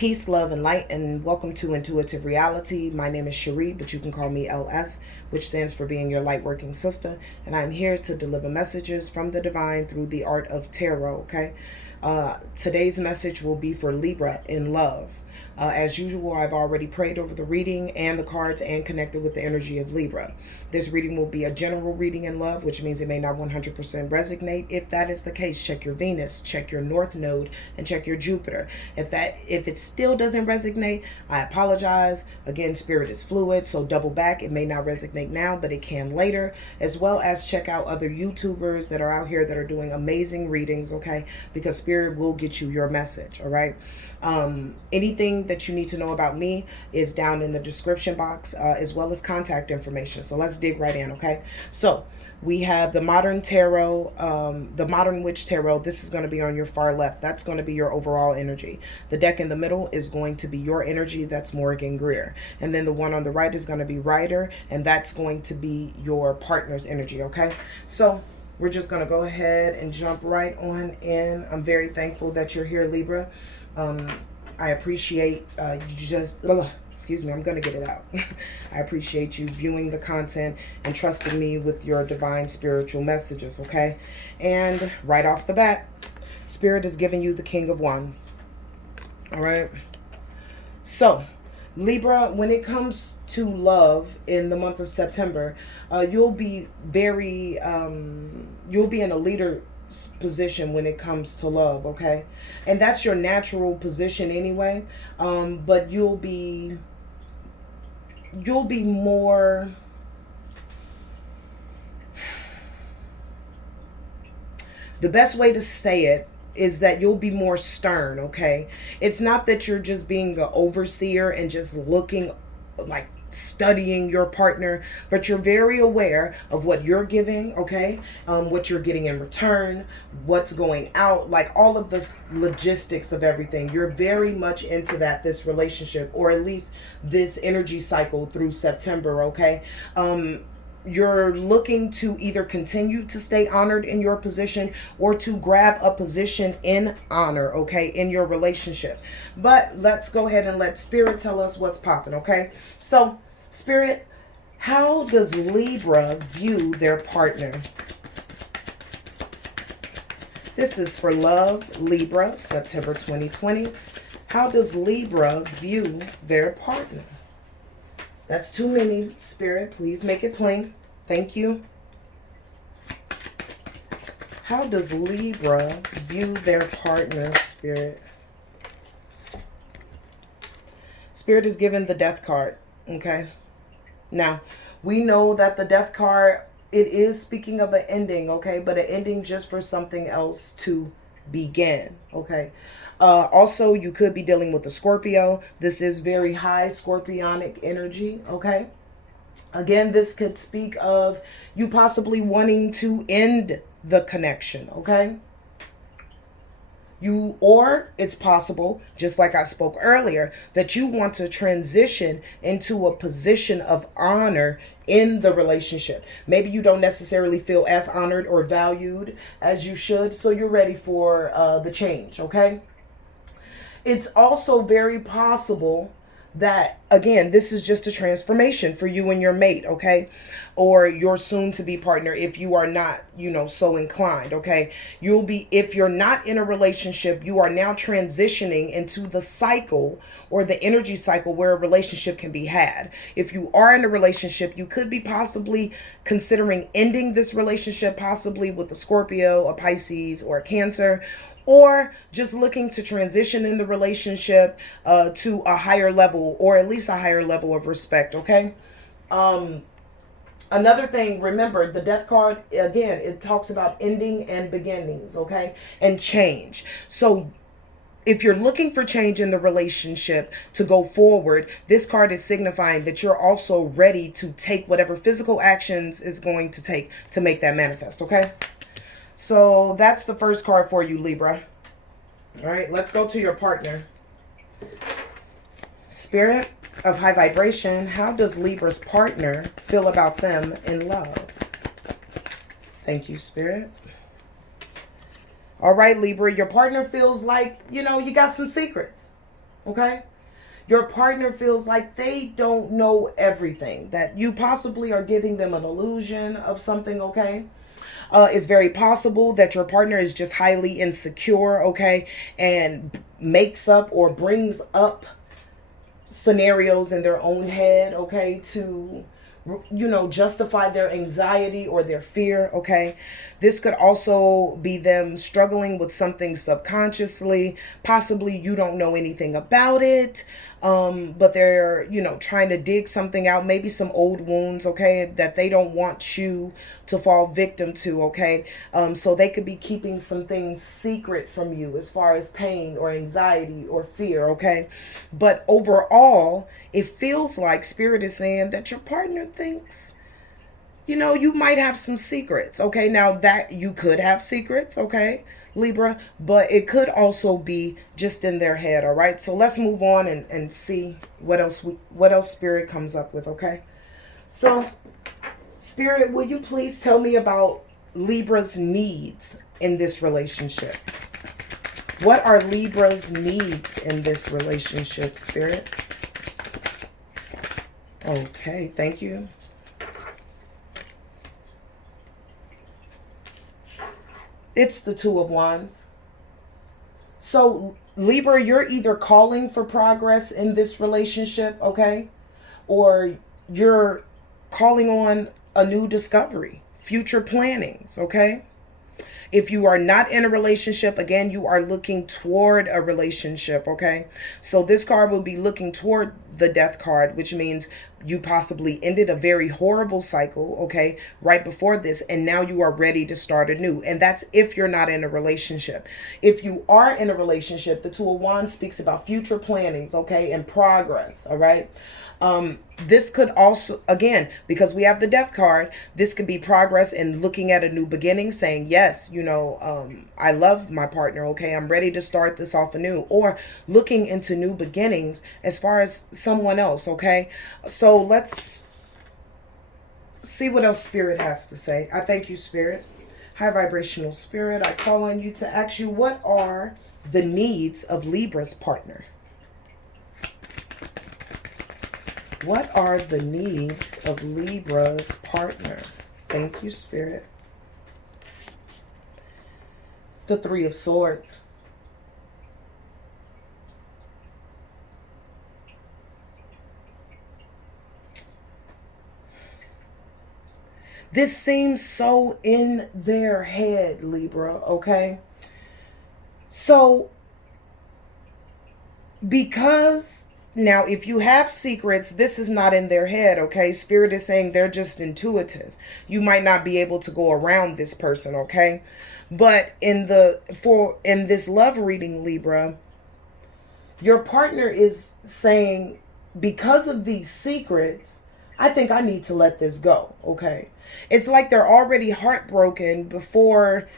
Peace, love, and light, and welcome to Intuitive Reality. My name is Shrie, but you can call me LS, which stands for being your Lightworking Sista, and I'm here to deliver messages from the divine through the art of tarot, okay? Today's message will be for Libra in love. As usual, I've already prayed over the reading and the cards and connected with the energy of Libra. This reading will be a general reading in love, which means it may not 100% resonate. If that is the case, check your Venus, check your North Node, and check your Jupiter. If it still doesn't resonate, I apologize. Again, spirit is fluid, so double back. It may not resonate now, but it can later, as well as check out other YouTubers that are out here that are doing amazing readings, okay? Because spirit will get you your message, all right? Anything that you need to know about me is down in the description box, as well as contact information. So let's dig right in, okay? So we have the Modern Tarot, the Modern Witch Tarot. This is going to be on your far left. That's going to be your overall energy. The deck in the middle is going to be your energy. That's Morgan Greer. And then the one on the right is going to be Ryder, and that's going to be your partner's energy, okay? So we're just going to go ahead and jump right on in. I'm very thankful that you're here, Libra. I appreciate excuse me, I'm going to get it out. I appreciate you viewing the content and trusting me with your divine spiritual messages, okay? And right off the bat, Spirit is giving you the King of Wands. All right? So, Libra, when it comes to love in the month of September, you'll be you'll be in a leader position when it comes to love, okay? And that's your natural position anyway, but you'll be more, the best way to say it is that you'll be more stern, okay? It's not that you're just being an overseer and just looking like studying your partner, but you're very aware of what you're giving, okay? What you're getting in return, what's going out, like all of the logistics of everything. You're very much into this relationship, or at least this energy cycle through September, okay? You're looking to either continue to stay honored in your position or to grab a position in honor, okay, in your relationship. But let's go ahead and let Spirit tell us what's popping, okay? So, Spirit, how does Libra view their partner? This is for love, Libra, September 2020. How does Libra view their partner? That's too many, Spirit. Please make it plain. Thank you. How does Libra view their partner, Spirit? Spirit is given the Death card, okay? Now, we know that the Death card, it is speaking of an ending, okay? But an ending just for something else to begin, okay? Also, you could be dealing with a Scorpio. This is very high scorpionic energy, okay? Again, this could speak of you possibly wanting to end the connection, okay? Or it's possible, just like I spoke earlier, that you want to transition into a position of honor in the relationship. Maybe you don't necessarily feel as honored or valued as you should, so you're ready for the change, okay? It's also very possible that, again, this is just a transformation for you and your mate, okay? Or your soon-to-be partner if you are not, so inclined, okay? If you're not in a relationship, you are now transitioning into the cycle or the energy cycle where a relationship can be had. If you are in a relationship, you could be possibly considering ending this relationship, possibly with a Scorpio, a Pisces, or a Cancer, or just looking to transition in the relationship to a higher level, or at least a higher level of respect, okay? Another thing, remember, the Death card, again, it talks about ending and beginnings, okay? And change. So if you're looking for change in the relationship to go forward, this card is signifying that you're also ready to take whatever physical actions is going to take to make that manifest, okay? So that's the first card for you, Libra. All right, let's go to your partner. Spirit of high vibration, how does Libra's partner feel about them in love? Thank you, Spirit. All right, Libra, your partner feels like, you got some secrets. Okay? Your partner feels like they don't know everything, that you possibly are giving them an illusion of something, okay? It's very possible that your partner is just highly insecure, okay, and makes up or brings up scenarios in their own head, okay, to justify their anxiety or their fear, okay? This could also be them struggling with something subconsciously. Possibly you don't know anything about it, but they're, trying to dig something out, maybe some old wounds, okay, that they don't want you to fall victim to, okay? So they could be keeping some things secret from you as far as pain or anxiety or fear, okay? But overall, it feels like Spirit is saying that your partner thinks, you might have some secrets, okay? Now that you could have secrets, okay, Libra, but it could also be just in their head, all right? So let's move on and see what else Spirit comes up with, okay? So, Spirit, will you please tell me about Libra's needs in this relationship? What are Libra's needs in this relationship, Spirit? Okay, thank you. It's the Two of Wands. So, Libra, you're either calling for progress in this relationship, okay? Or you're calling on a new discovery, future plannings, okay? If you are not in a relationship, again, you are looking toward a relationship, okay? So this card will be looking toward the Death card, which means you possibly ended a very horrible cycle, okay, right before this, and now you are ready to start anew. And that's if you're not in a relationship. If you are in a relationship, the Two of Wands speaks about future plannings, okay, and progress, all right? This could also, again, because we have the Death card, this could be progress in looking at a new beginning, saying, yes, I love my partner, okay, I'm ready to start this off anew, or looking into new beginnings as far as someone else, okay? So let's see what else Spirit has to say. I thank you, Spirit. High vibrational Spirit, I call on you to ask you, what are the needs of Libra's partner? What are the needs of Libra's partner? Thank you, Spirit. The Three of Swords. This seems so in their head, Libra, okay? So, because... Now, if you have secrets, this is not in their head, okay? Spirit is saying they're just intuitive. You might not be able to go around this person, okay? But in this love reading, Libra, your partner is saying, because of these secrets, I think I need to let this go, okay? It's like they're already heartbroken before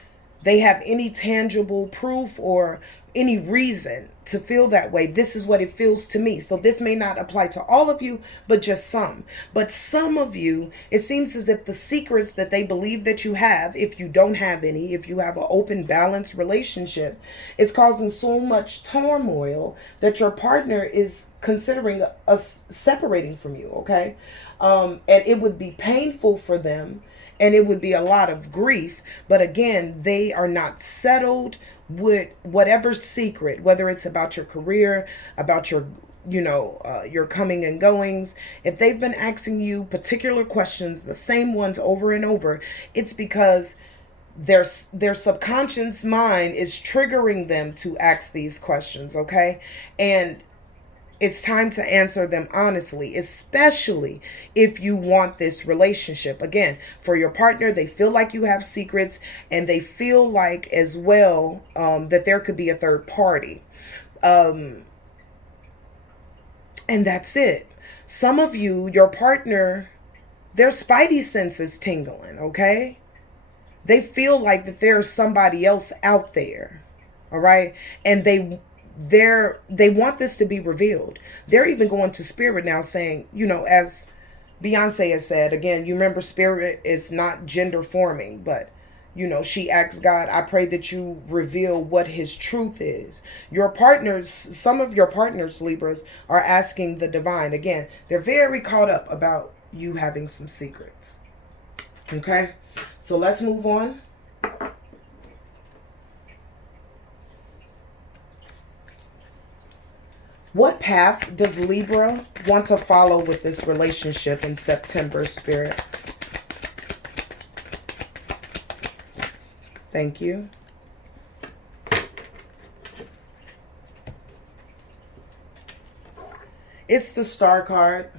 they have any tangible proof or any reason to feel that way. This is what it feels to me. So this may not apply to all of you, but just some. But some of you, it seems as if the secrets that they believe that you have, if you don't have any, if you have an open, balanced relationship, is causing so much turmoil that your partner is considering us separating from you, okay? And it would be painful for them, and it would be a lot of grief. But again, they are not settled with whatever secret, whether it's about your career, about your coming and goings. If they've been asking you particular questions, the same ones over and over, it's because their subconscious mind is triggering them to ask these questions, okay? And it's time to answer them honestly, especially if you want this relationship. Again, for your partner, they feel like you have secrets, and they feel like as well that there could be a third party. And that's it. Some of you, your partner, their spidey sense is tingling, okay? They feel like that there's somebody else out there, all right? And they want this to be revealed. They're even going to Spirit now saying, as Beyonce has said, again, you remember Spirit is not gender forming, but You know, she asked God, I pray that you reveal what his truth is. Your partners, some of your partners, Libras, are asking the divine. Again, they're very caught up about you having some secrets. Okay, so let's move on. What path does Libra want to follow with this relationship in September, Spirit? Thank you. It's the Star card.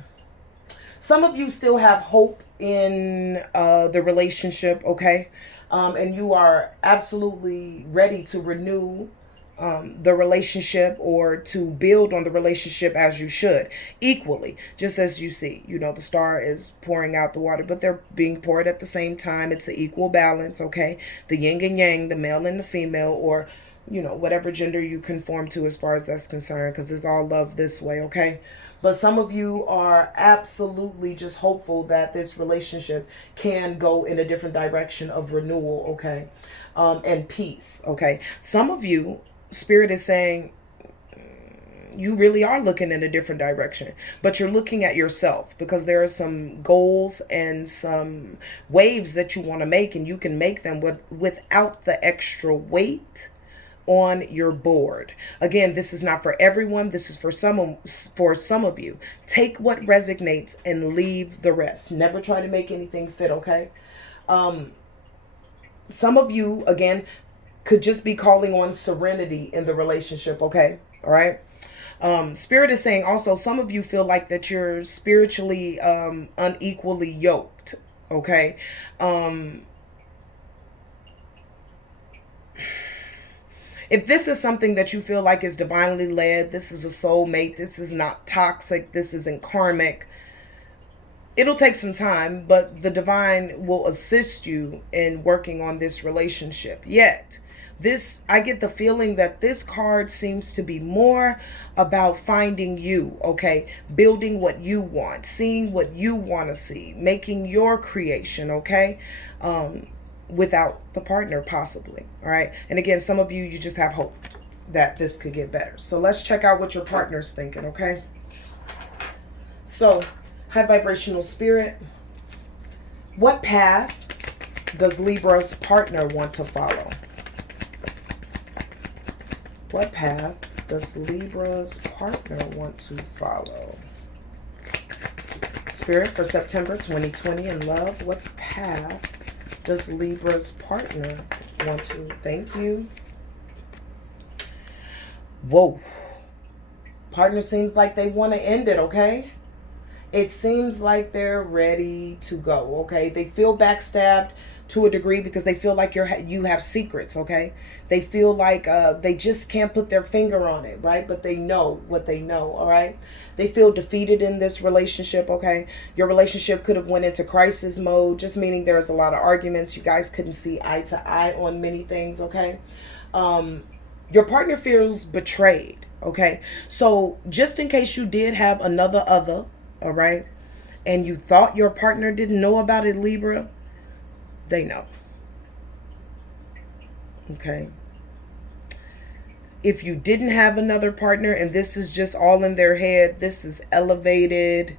Some of you still have hope in the relationship, okay? And you are absolutely ready to renew the relationship or to build on the relationship as you should, equally, just as you see. You know, the star is pouring out the water, but they're being poured at the same time. It's an equal balance, okay? The yin and yang, the male and the female, or, you know, whatever gender you conform to as far as that's concerned, because it's all love this way, okay? But some of you are absolutely just hopeful that this relationship can go in a different direction of renewal, okay? And peace, okay? Some of you, Spirit is saying, you really are looking in a different direction, but you're looking at yourself, because there are some goals and some waves that you want to make, and you can make them without the extra weight on your board. Again, this is not for everyone. This is for some of you. Take what resonates and leave the rest. Never try to make anything fit, okay? Some of you, again, could just be calling on serenity in the relationship, okay? All right? Spirit is saying also, some of you feel like that you're spiritually unequally yoked, okay? If this is something that you feel like is divinely led, this is a soulmate, this is not toxic, this isn't karmic, it'll take some time, but the divine will assist you in working on this relationship. Yet, I get the feeling that this card seems to be more about finding you, okay? Building what you want, seeing what you want to see, making your creation, okay? Without the partner, possibly, all right? And again, some of you just have hope that this could get better. So let's check out what your partner's thinking, okay? So, high vibrational spirit, what path does Libra's partner want to follow? What path does Libra's partner want to follow? Spirit, for September 2020 in love, what path does Libra's partner want to? Thank you. Whoa. Partner seems like they want to end it, okay? It seems like they're ready to go, okay? They feel backstabbed to a degree because they feel like you have secrets, okay? They feel like they just can't put their finger on it, right? But they know what they know, all right? They feel defeated in this relationship, okay? Your relationship could have went into crisis mode, just meaning there's a lot of arguments. You guys couldn't see eye to eye on many things, okay? Your partner feels betrayed, okay? So just in case you did have another other, all right, and you thought your partner didn't know about it, Libra, they know. Okay. If you didn't have another partner and this is just all in their head, this is elevated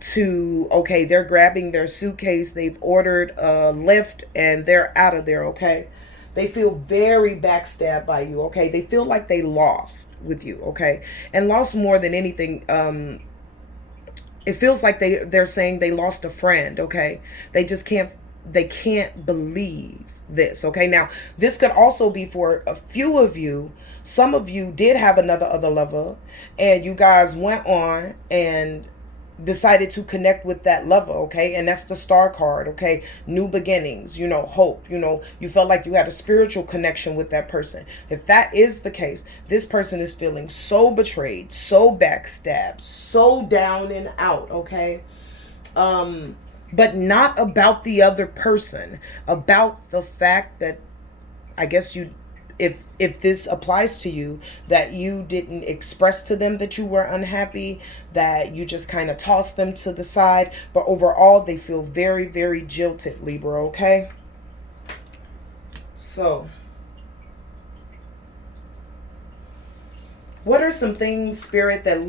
to, okay, they're grabbing their suitcase, they've ordered a lift, and they're out of there, okay? They feel very backstabbed by you, okay? They feel like they lost with you, okay? And lost more than anything, it feels like they're saying they lost a friend, okay? They can't believe this, okay? Now, this could also be for a few of you. Some of you did have other lover, and you guys went on and decided to connect with that lover, okay? And that's the star card, okay? New beginnings, you know, hope, you know, you felt like you had a spiritual connection with that person. If that is the case, this person is feeling so betrayed, so backstabbed, so down and out, okay? But not about the other person, about the fact that, I guess if this applies to you, that you didn't express to them that you were unhappy, that you just kind of tossed them to the side, but overall they feel very, very jilted, Libra, okay? So, what are some things, Spirit, that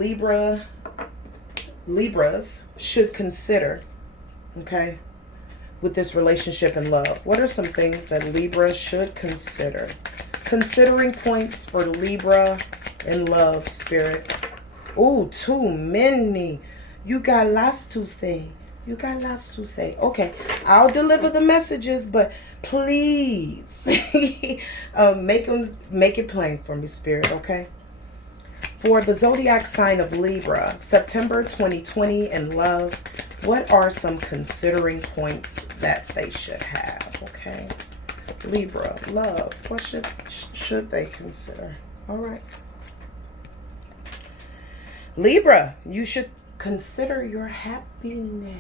Libras should consider, okay, with this relationship and love? What are some things that Libra should consider? Considering points for Libra in love, Spirit. Ooh, too many. You got lots to say. You got lots to say. Okay, I'll deliver the messages, but please make it plain for me, Spirit, okay? For the zodiac sign of Libra, September 2020 in love, what are some considering points that they should have, okay? Libra, love, what should they consider? All right. Libra, you should consider your happiness.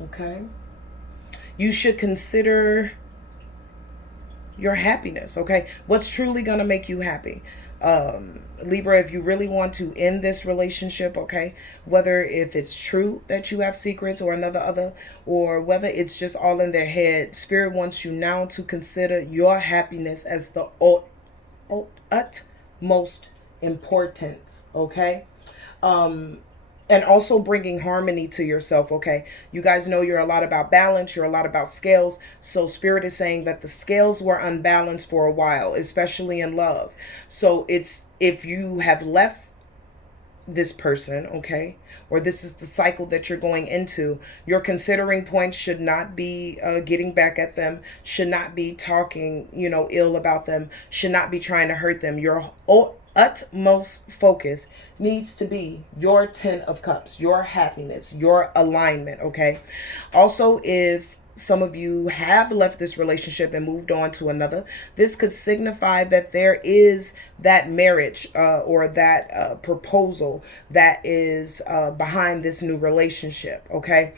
Okay? You should consider your happiness, okay? What's truly going to make you happy? Libra, if you really want to end this relationship, okay, whether if it's true that you have secrets or other, or whether it's just all in their head, Spirit wants you now to consider your happiness as the utmost importance, okay? And also bringing harmony to yourself, okay? You guys know you're a lot about balance. You're a lot about scales. So Spirit is saying that the scales were unbalanced for a while, especially in love. So it's, if you have left this person, okay, or this is the cycle that you're going into, your considering points should not be getting back at them, should not be talking, ill about them, should not be trying to hurt them. Your utmost focus needs to be your 10 of cups, your happiness, your alignment, okay? Also, if some of you have left this relationship and moved on to another, this could signify that there is that marriage or that proposal that is behind this new relationship, okay?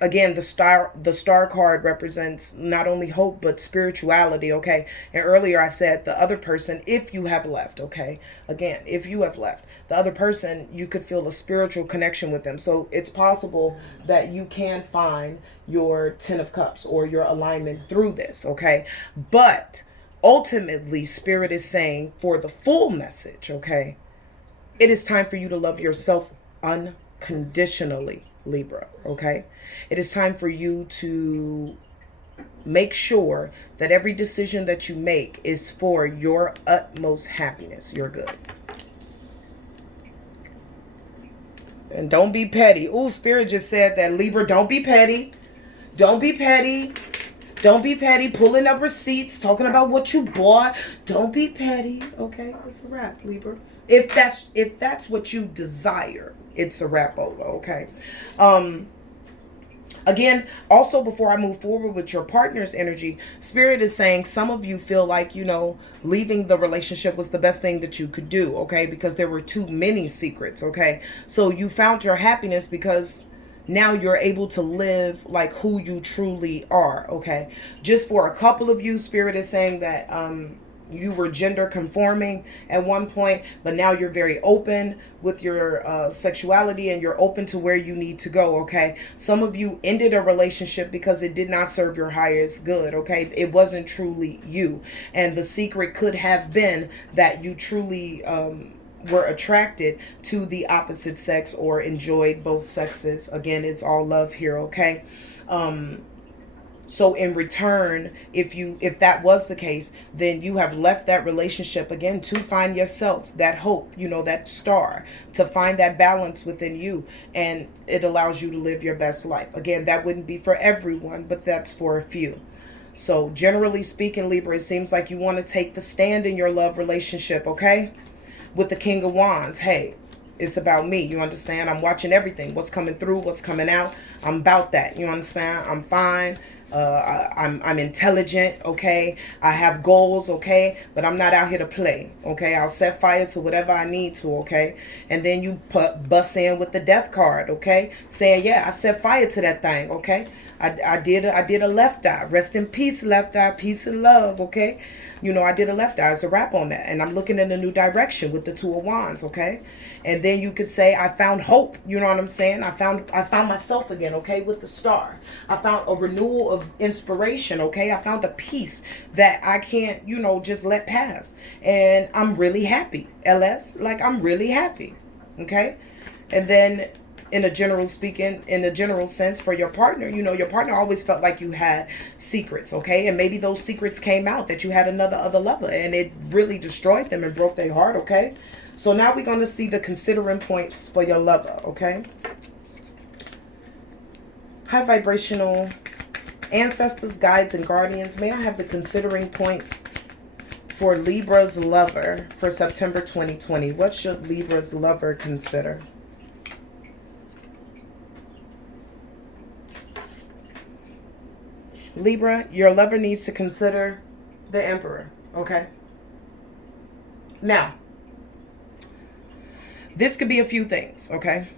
Again, the star card represents not only hope, but spirituality, okay? And earlier I said the other person, if you have left, okay? Again, if you have left, the other person, you could feel a spiritual connection with them. So it's possible that you can find your 10 of cups or your alignment through this, okay? But ultimately, Spirit is saying for the full message, okay? It is time for you to love yourself unconditionally, Libra, okay? It is time for you to make sure that every decision that you make is for your utmost happiness. You're good. And don't be petty. Oh, Spirit just said that, Libra, don't be petty. Don't be petty. Don't be petty. Pulling up receipts, talking about what you bought. Don't be petty. Okay, it's a wrap, Libra. If that's what you desire, it's a wrap over, okay? Again, also before I move forward with your partner's energy, Spirit is saying some of you feel like, leaving the relationship was the best thing that you could do, okay? Because there were too many secrets, okay? So you found your happiness because now you're able to live like who you truly are, okay? Just for a couple of you, Spirit is saying that you were gender conforming at one point, but now you're very open with your sexuality and you're open to where you need to go, okay? Some of you ended a relationship because it did not serve your highest good, okay? It wasn't truly you. And the secret could have been that you truly were attracted to the opposite sex or enjoyed both sexes. Again, it's all love here, okay? So in return, if that was the case, then you have left that relationship again to find yourself, that hope, that star, to find that balance within you. And it allows you to live your best life. Again, that wouldn't be for everyone, but that's for a few. So generally speaking, Libra, it seems like you want to take the stand in your love relationship, okay? With the King of Wands, hey, it's about me. You understand? I'm watching everything. What's coming through, what's coming out. I'm about that. You understand? I'm fine. I'm intelligent, okay? I have goals, okay? But I'm not out here to play, okay? I'll set fire to whatever I need to, okay? And then you bust in with the death card, okay? Saying, yeah, I set fire to that thing, okay? I did a left eye. Rest in peace, left eye. Peace and love, okay? You know, I did a left eye as a wrap on that. And I'm looking in a new direction with the Two of Wands, okay? And then you could say, I found hope. You know what I'm saying? I found myself again, okay, with the Star. I found a renewal of inspiration, okay? I found a peace that I can't, you know, just let pass. And I'm really happy, LS. Like, I'm really happy, okay? And then in a general sense, for your partner, you know, your partner always felt like you had secrets, okay? And maybe those secrets came out that you had other lover, and it really destroyed them and broke their heart, okay? So now we're going to see the considering points for your lover, okay? High vibrational ancestors, guides, and guardians, may I have the considering points for Libra's lover for September 2020? What should Libra's lover consider? Libra, your lover needs to consider the Emperor, okay? Now, this could be a few things, okay?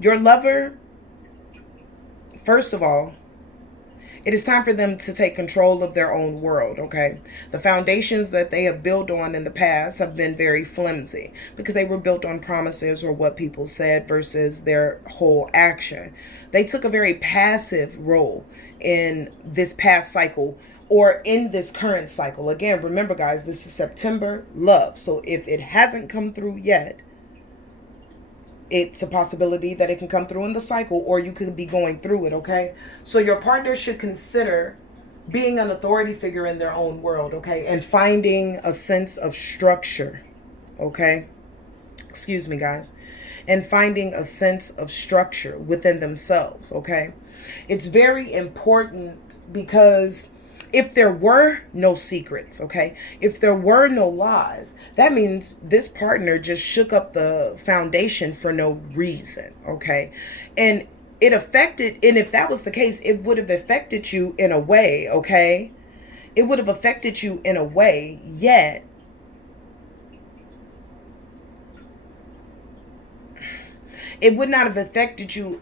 Your lover, first of all, it is time for them to take control of their own world, okay? The foundations that they have built on in the past have been very flimsy because they were built on promises or what people said versus their whole action. They took a very passive role in this past cycle or in this current cycle. Again, remember, guys, this is September love. So if it hasn't come through yet, it's a possibility that it can come through in the cycle, or you could be going through it, okay? So your partner should consider being an authority figure in their own world, okay? And finding a sense of structure, okay? Excuse me, guys. And finding a sense of structure within themselves, okay? It's very important because if there were no secrets, okay, if there were no lies, that means this partner just shook up the foundation for no reason, okay? And it affected, and if that was the case, it would have affected you in a way, okay? It would have affected you in a way, yet it would not have affected you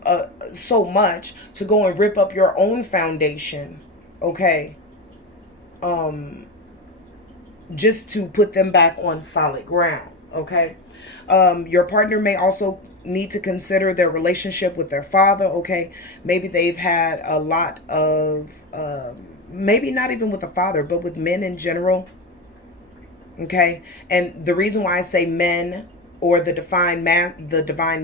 so much to go and rip up your own foundation, okay? Just to put them back on solid ground, okay? Your partner may also need to consider their relationship with their father, okay? Maybe they've had a lot of, maybe not even with the father, but with men in general, okay? And the reason why I say men or the divine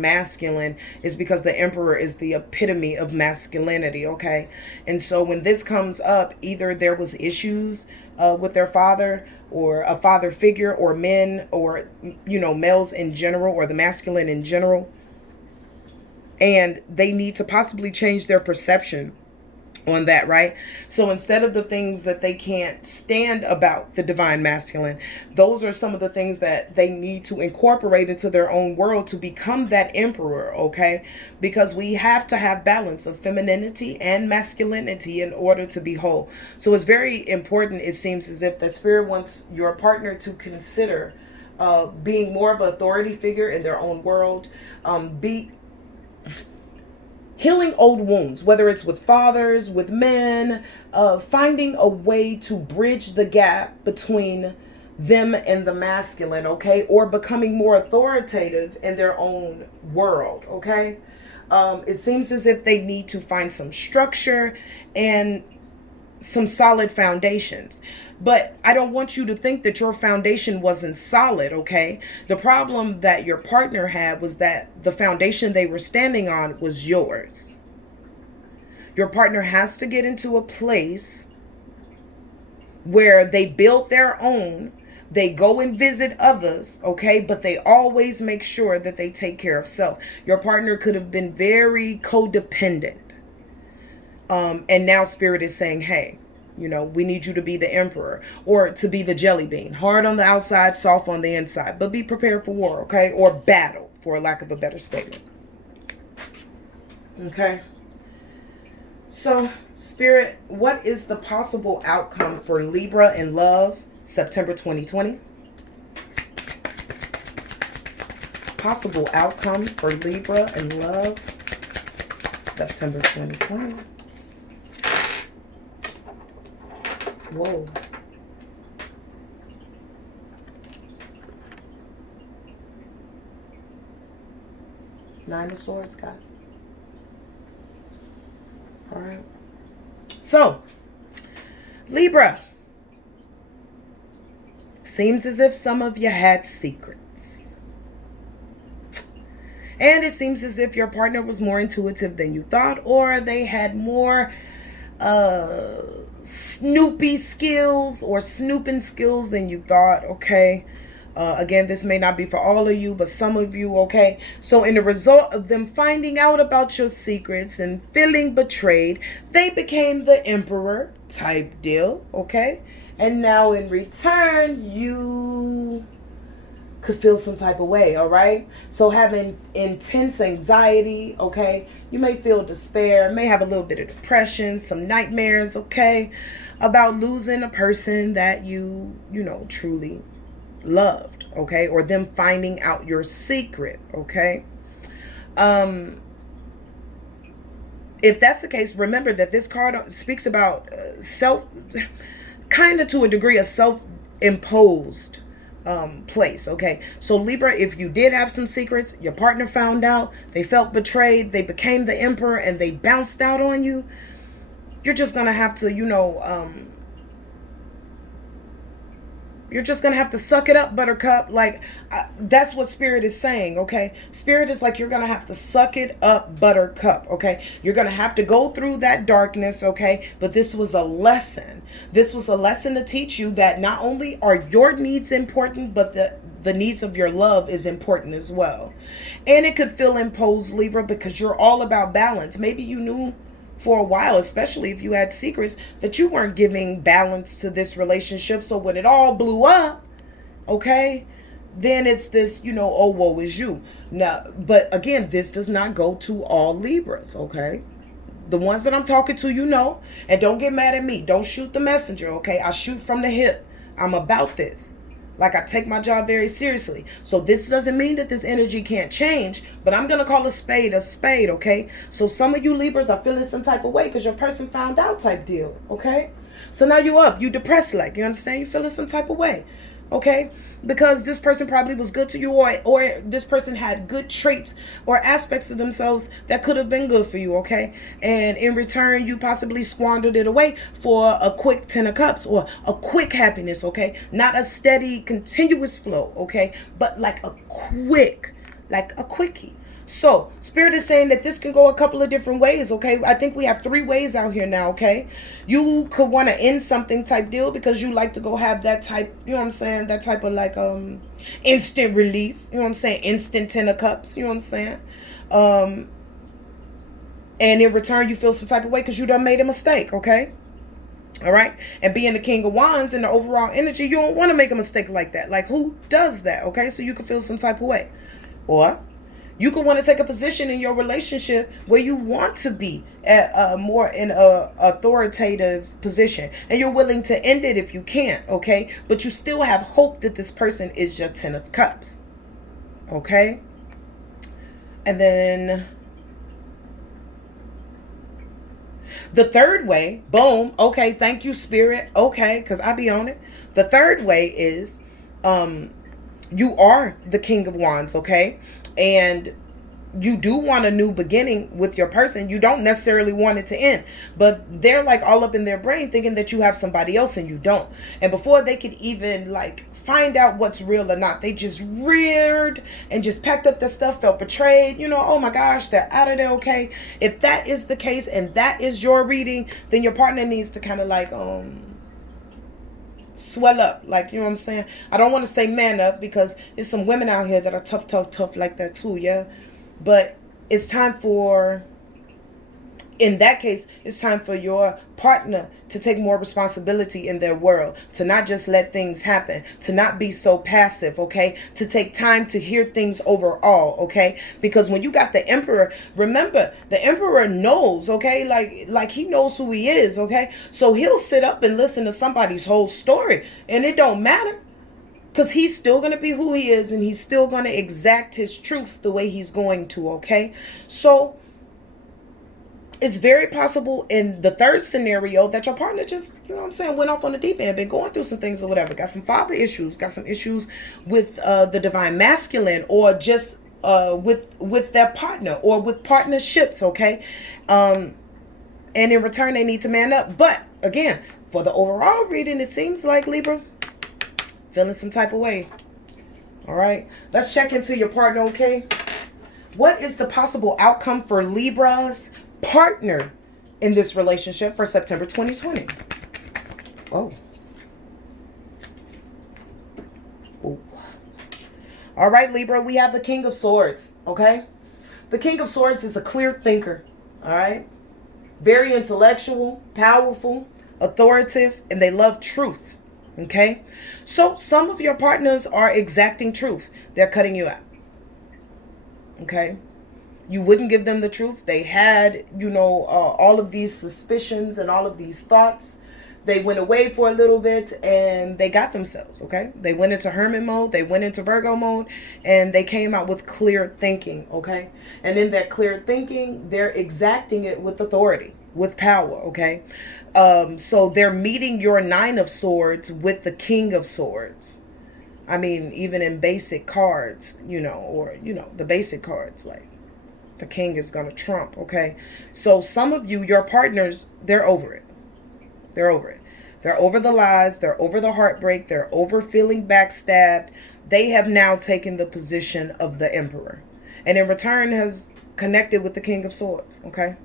masculine is because the Emperor is the epitome of masculinity, okay? And so when this comes up, either there was issues with their father or a father figure, or men, or, you know, males in general, or the masculine in general, and they need to possibly change their perception on that, right? So instead of the things that they can't stand about the divine masculine, those are some of the things that they need to incorporate into their own world to become that Emperor, okay? Because we have to have balance of femininity and masculinity in order to be whole. So it's very important, it seems as if the spirit wants your partner to consider being more of an authority figure in their own world, healing old wounds, whether it's with fathers, with men, finding a way to bridge the gap between them and the masculine, okay? Or becoming more authoritative in their own world, okay? It seems as if they need to find some structure and some solid foundations. But I don't want you to think that your foundation wasn't solid, okay? The problem that your partner had was that the foundation they were standing on was yours. Your partner has to get into a place where they build their own, they go and visit others, okay? But they always make sure that they take care of self. Your partner could have been very codependent. And now Spirit is saying, hey, you know, we need you to be the Emperor, or to be the jelly bean. Hard on the outside, soft on the inside. But be prepared for war, okay? Or battle, for lack of a better statement. Okay? So, Spirit, what is the possible outcome for Libra in love, September 2020? Possible outcome for Libra in love, September 2020. Whoa. Nine of Swords, guys. All right. So, Libra. Seems as if some of you had secrets. And it seems as if your partner was more intuitive than you thought, or they had more snoopy skills or snooping skills than you thought, okay? Again, this may not be for all of you, but some of you, okay? So in the result of them finding out about your secrets and feeling betrayed, they became the emperor type deal, okay? And now in return, you could feel some type of way, all right? So having intense anxiety, okay? You may feel despair, may have a little bit of depression, some nightmares, okay? About losing a person that you know, truly loved, okay? Or them finding out your secret, okay? If that's the case, remember that this card speaks about kind of to a degree, a self-imposed place, okay? So Libra, if you did have some secrets, your partner found out, they felt betrayed, they became the emperor, and they bounced out on you, you're just gonna have to, you know, you're just going to have to suck it up, buttercup. Like, that's what Spirit is saying, okay? Spirit is like, you're going to have to suck it up, buttercup, okay? You're going to have to go through that darkness, okay? But this was a lesson. This was a lesson to teach you that not only are your needs important, but the needs of your love is important as well. And it could feel imposed, Libra, because you're all about balance. Maybe you knew for a while, especially if you had secrets, that you weren't giving balance to this relationship. So when it all blew up, okay, then it's this, you know, oh, woe is you. Now, but again, this does not go to all Libras, okay? The ones that I'm talking to, you know, and don't get mad at me. Don't shoot the messenger, okay? I shoot from the hip. I'm about this. Like, I take my job very seriously. So this doesn't mean that this energy can't change, but I'm going to call a spade, okay? So some of you Libras are feeling some type of way because your person found out type deal, okay? So now you up, you depressed, like, you understand? You feeling some type of way, okay? Because this person probably was good to you, or this person had good traits or aspects of themselves that could have been good for you, okay? And in return, you possibly squandered it away for a quick 10 of cups or a quick happiness, okay? Not a steady, continuous flow, okay? But like a quickie. So, Spirit is saying that this can go a couple of different ways, okay? I think we have 3 ways out here now, okay? You could want to end something type deal because you like to go have that type, you know what I'm saying? That type of like instant relief, you know what I'm saying? Instant 10 of cups, you know what I'm saying? And in return, you feel some type of way because you done made a mistake, okay? All right. And being the King of Wands and the overall energy, you don't want to make a mistake like that. Like, who does that? Okay. So you can feel some type of way. Or you could want to take a position in your relationship where you want to be at more in a authoritative position, and you're willing to end it if you can't. Okay. But you still have hope that this person is your 10 of cups. Okay. And then the third way, boom, okay, thank you, Spirit, okay, because I be on it. The third way is you are the King of Wands, okay? And you do want a new beginning with your person. You don't necessarily want it to end, but they're like all up in their brain thinking that you have somebody else and you don't. And before they could even like find out what's real or not, they just reared and just packed up their stuff, felt betrayed, you know, oh my gosh, they're out of there, okay? If that is the case and that is your reading, then your partner needs to kind of like swell up, like, you know what I'm saying? I don't want to say man up because there's some women out here that are tough like that too, yeah? But it's time for, in that case, it's time for your partner to take more responsibility in their world, to not just let things happen, to not be so passive, okay? To take time to hear things overall, okay? Because when you got the Emperor, remember, the Emperor knows, okay? Like he knows who he is, okay? So he'll sit up and listen to somebody's whole story, and it don't matter. Because he's still going to be who he is, and he's still going to exact his truth the way he's going to, okay? So It's very possible in the third scenario that your partner just, you know what I'm saying, went off on the deep end, been going through some things or whatever, got some father issues, got some issues with the divine masculine, or just with their partner or with partnerships, okay? And in return, they need to man up. But again, for the overall reading, it seems like Libra feeling some type of way. All right, let's check into your partner, okay? What is the possible outcome for Libra's partner in this relationship for September 2020? Oh. Ooh. All right, Libra, we have the King of Swords, okay? The King of Swords is a clear thinker, all right? Very intellectual, powerful, authoritative, and they love truth, okay? So some of your partners are exacting truth. They're cutting you out, okay? You wouldn't give them the truth. They had, all of these suspicions and all of these thoughts. They went away for a little bit and they got themselves, okay? They went into hermit mode. They went into Virgo mode and they came out with clear thinking, okay? And in that clear thinking, they're exacting it with authority, with power, okay? So they're meeting your Nine of Swords with the King of Swords. I mean, even in basic cards, the basic cards, like, the king is going to trump, okay? So some of you, your partners, they're over it. They're over it. They're over the lies. They're over the heartbreak. They're over feeling backstabbed. They have now taken the position of the emperor. And in return has connected with the King of Swords, okay?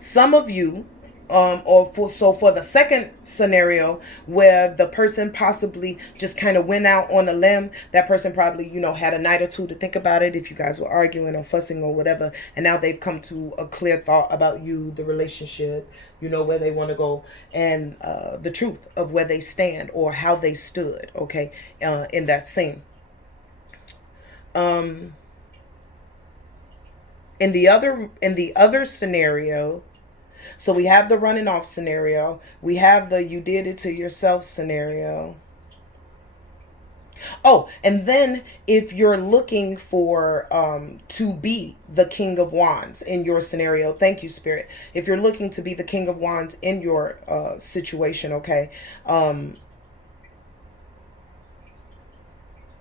Some of you, for the second scenario where the person possibly just kind of went out on a limb, that person probably, had a night or two to think about it if you guys were arguing or fussing or whatever, and now they've come to a clear thought about you, the relationship, where they want to go, and the truth of where they stand or how they stood, okay, in that scene. In the other scenario, so we have the running off scenario. We have the you did it to yourself scenario. Oh, and then if you're looking for to be the King of Wands in your scenario, thank you, Spirit. If you're looking to be the King of Wands in your situation, okay,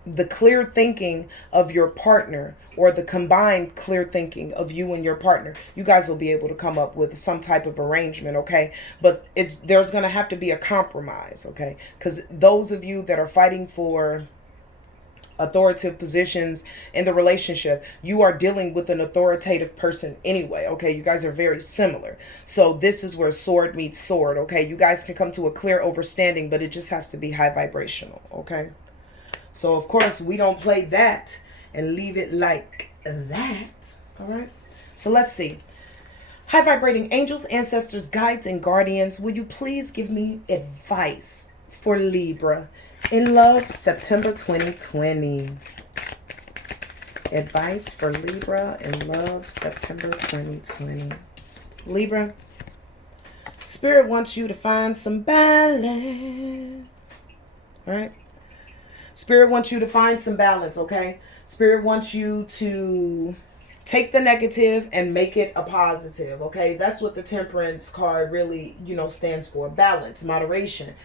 the clear thinking of your partner, or the combined clear thinking of you and your partner, you guys will be able to come up with some type of arrangement, okay? But there's going to have to be a compromise, okay? Because those of you that are fighting for authoritative positions in the relationship, you are dealing with an authoritative person anyway, okay? You guys are very similar. So this is where sword meets sword, okay? You guys can come to a clear understanding, but it just has to be high vibrational, okay? So, of course, we don't play that and leave it like that. All right. So let's see. High vibrating angels, ancestors, guides, and guardians, will you please give me advice for Libra in love, September 2020? Advice for Libra in love, September 2020. Libra, Spirit wants you to find some balance. All right. Spirit wants you to find some balance, okay? Spirit wants you to take the negative and make it a positive, okay? That's what the Temperance card really, stands for. Balance, moderation,